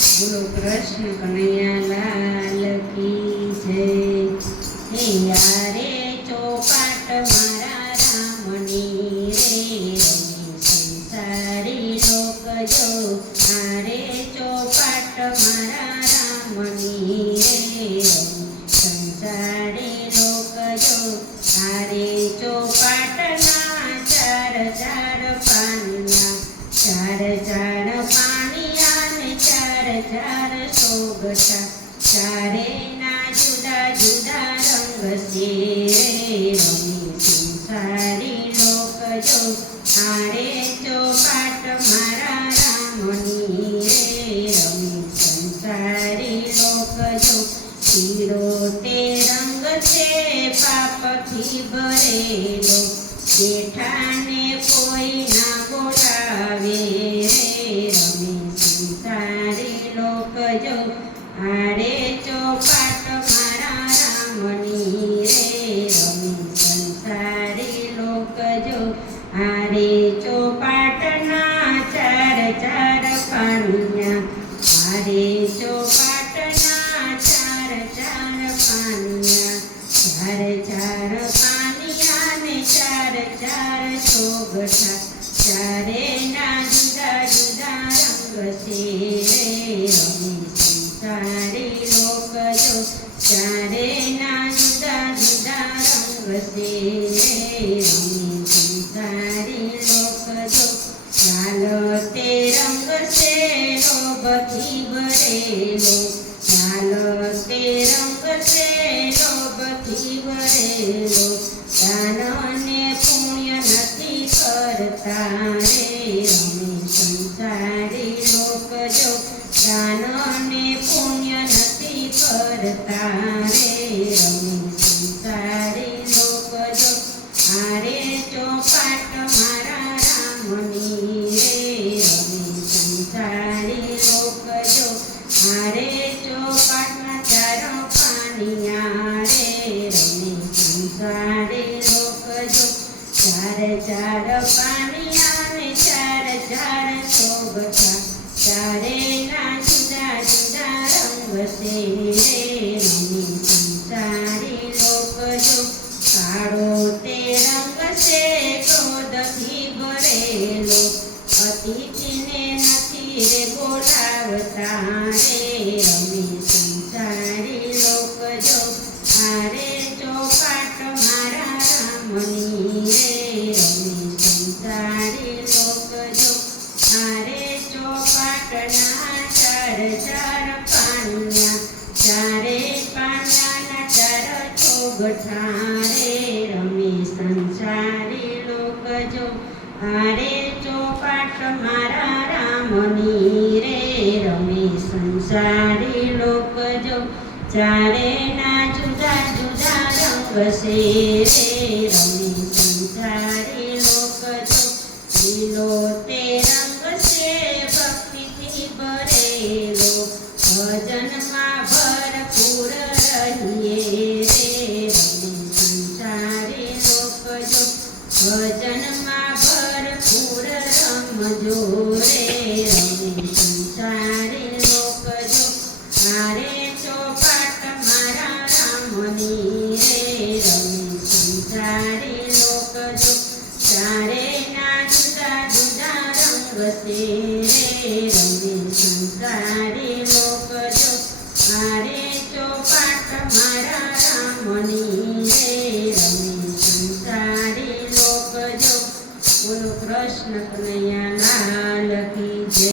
બોલો કૃષ્ણ કનૈયા લાલ કી જય. હે યારે ચોપાટ મારા રામની રે સંસારી લોક જો. આરે ચોપાટ મારા રામની રે સંસારી લોક જો. આરે ચોપાટના ચાર ચાર પાનિયા, ચાર ચાર પાનિયા ને ચાર ચાર સોગઠા. ચારેના જુદા જુદા રંગ છે રે રમી સંસારી લોક જો. આરે ચોપાટ મારા રામની રે રમી સંસારી લોક જો. પીળો તે રંગ છે પાપથી ભરેલો, જેઠાને કોઈ ના બોલાવે રે રમી સંસારી લોક જો. આરે ચોપાટ મારા રામની રે રમી સંસારી લોક જો. આરે ચોપાટના ચાર ચાર પાનિયા, આરે ચોપાટના ચાર ચાર પાનિયા. ચાર ચાર પાનિયા ને ચાર ચાર સોગઠા. ચારેના જુદા જુદા રંગ છે રે રમી સંસારી લોક જો. ચારેના જુદા જુદા રંગ છે રે રમી સંસારી લોક જો. લાલ તે રંગ છે લોભથી ભરેલો, લાલ તે રંગ છે લોભથી ભરેલો. દાન અને પુણ્ય નથી કરતા રે રમી સંસારી લોક જો. દાન અને પુણ્ય નથી કરતા રે રમી સંસારી લોક જો. આરે ચોપાટ મારા રામની રે રમી સંસારી લોક જો. આરે ચોપાટના ચાર પાનિયા રે રમી સંસારી લોક જો. ચાર ચાર પાનિયા ને ચાર ચાર સોગઠા. ચારેના જુદા જુદા રંગ છે રે રમી સંસારી લોક જો. કાળો તે રંગ છે ક્રોધથી ભરેલો, અતિથિને નથી રે બોલાવતા રે રમી સંસારી લોક જો. આરે ચોપાટ મારા રામની રે રમી સંસારી લોક જો. આરે ચોપાટના ચાર ચાર પાનિયા, ચારે પાનિયાના ચાર ચોગઠા રે રમી સંસારી લોક જો. આરે ચોપાટ મારા રામની રે રમી સંસારી લોક જો. ચારેના જુદા જુદા રંગ છે રે રમી સંસારી લોક જો. લીલો તે રંગ છે ભક્તિથી ભરેલો, ભજનમાં ભરપૂર રહીએ રે રમી સંસારી લોક જો. ભજનમાં ભરપૂર રમજો રે રમી સંસારી લોક જો. આરે ચોપાટ મારા રામની રે રમી સંસારી લોક જો. ચારેના જુદા જુદા રંગ છે રે રમી સંસારી લોક જો. આરે ચોપાટ મારા રામની રે રમી સંસારી લોક જો. બોલો કૃષ્ણ કનૈયા લાલ કી